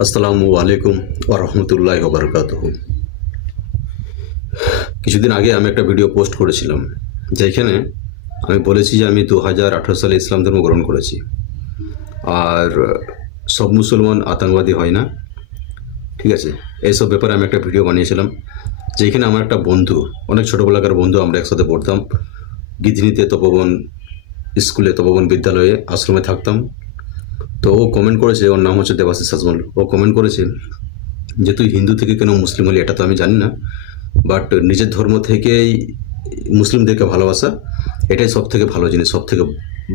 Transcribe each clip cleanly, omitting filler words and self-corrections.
আসসালামু আলাইকুম ওয়া রাহমাতুল্লাহি ওয়া বারাকাতুহু। কিছুদিন আগে আমি একটা ভিডিও পোস্ট করেছিলাম যেখানে আমি বলেছি যে আমি 2018 সালে ইসলাম ধর্ম গ্রহণ করেছি। আর সব মুসলমান আতঙ্কবাদী হয় না, ঠিক আছে? এইসব ব্যাপারে আমি একটা ভিডিও বানিয়েছিলাম যেখানে আমার একটা বন্ধু, অনেক ছোটোবেলাকার বন্ধু, আমরা একসাথে পড়তাম গিধনিতে তপবন স্কুলে, তপবন বিদ্যালয়ে, আশ্রমে থাকতাম। তো ও কমেন্ট করেছে, ওর নাম হচ্ছে দেবাশিস সাজমল। ও কমেন্ট করেছে যে তুই হিন্দু থেকে কেন মুসলিম হলি, এটা তো আমি জানি না, বাট নিজের ধর্ম থেকেই মুসলিমদেরকে ভালোবাসা, এটাই সব থেকে ভালো জিনিস, সব থেকে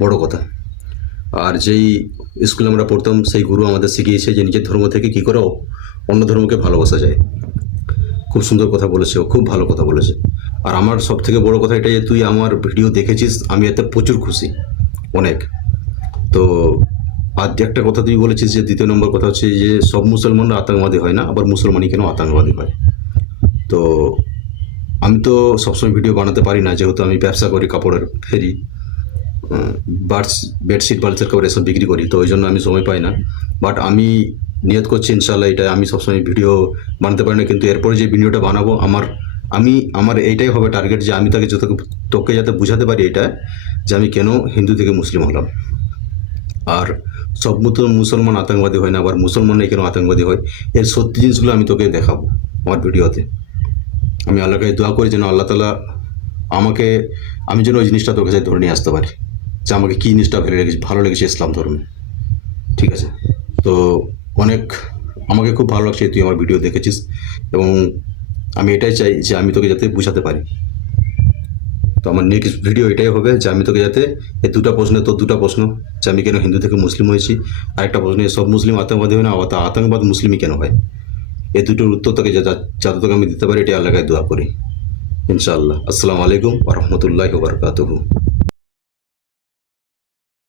বড় কথা। আর যেই স্কুলে আমরা পড়তাম সেই গুরু আমাদের শিখিয়েছে যে নিজের ধর্ম থেকে কী করে অন্য ধর্মকে ভালোবাসা যায়। খুব সুন্দর কথা বলেছে, ও খুব ভালো কথা বলেছে। আর আমার সব থেকে বড় কথা এটাই যে তুই আমার ভিডিও দেখেছিস, আমি এতে প্রচুর খুশি, অনেক। তো আর যে একটা কথা তুই বলেছিস যে দ্বিতীয় নম্বর কথা হচ্ছে যে সব মুসলমানরা আতঙ্কবাদী হয় না, আবার মুসলমানই কেন আতঙ্কবাদী হয়। তো আমি তো সবসময় ভিডিও বানাতে পারি না, যেহেতু আমি ব্যবসা করি, কাপড়ের ফেরি, বার্ডস, বেডশিট, বালচের কাপড় এসব বিক্রি করি, তো ওই জন্য আমি সময় পাই না। বাট আমি নিয়ত করছি ইনশাল্লাহ, এটা আমি সবসময় ভিডিও বানাতে পারি না, কিন্তু এরপরে যে ভিডিওটা বানাবো আমার এইটাই হবে টার্গেট যে আমি তোকে যাতে বুঝাতে পারি এটা, যে আমি কেন হিন্দু থেকে মুসলিম হলাম। আর সব মুসলমান আতঙ্কবাদী হয় না, আবার মুসলমানরাই কেন আতঙ্কবাদী হয়, এর সত্যি জিনিসগুলো আমি তোকে দেখাবো আমার ভিডিওতে। আমি আল্লাহকে দোয়া করি যেন আল্লাহ তালা আমাকে, আমি যেন ওই জিনিসটা তোর কাছে ধরে নিয়ে আসতে পারি, যে আমাকে কী জিনিসটা ভালো লেগেছে ইসলাম ধর্মে, ঠিক আছে? তো অনেক, আমাকে খুব ভালো লাগছে তুই আমার ভিডিও দেখেছিস, এবং আমি এটাই চাই যে আমি তোকে যাতে বুঝাতে পারি। তো আমার নেক্সট ভিডিও এটাই হবে যে আমি তোকে যাতে এই দুটা প্রশ্ন, তোর দুটা প্রশ্ন, যে আমি কেন হিন্দু থেকে মুসলিম হয়েছি, আরেকটা প্রশ্ন সব মুসলিম আতঙ্কবাদী হয় না, আতঙ্কবাদ মুসলিমই কেন হয়, এই দুটোর উত্তর তোকে যাতে তোকে আমি দিতে পারি, এটাই আল্লাহকে দোয়া করি ইনশাআল্লাহ। আসসালামু আলাইকুম ওয়া রাহমাতুল্লাহি ওয়া বারাকাতুহু।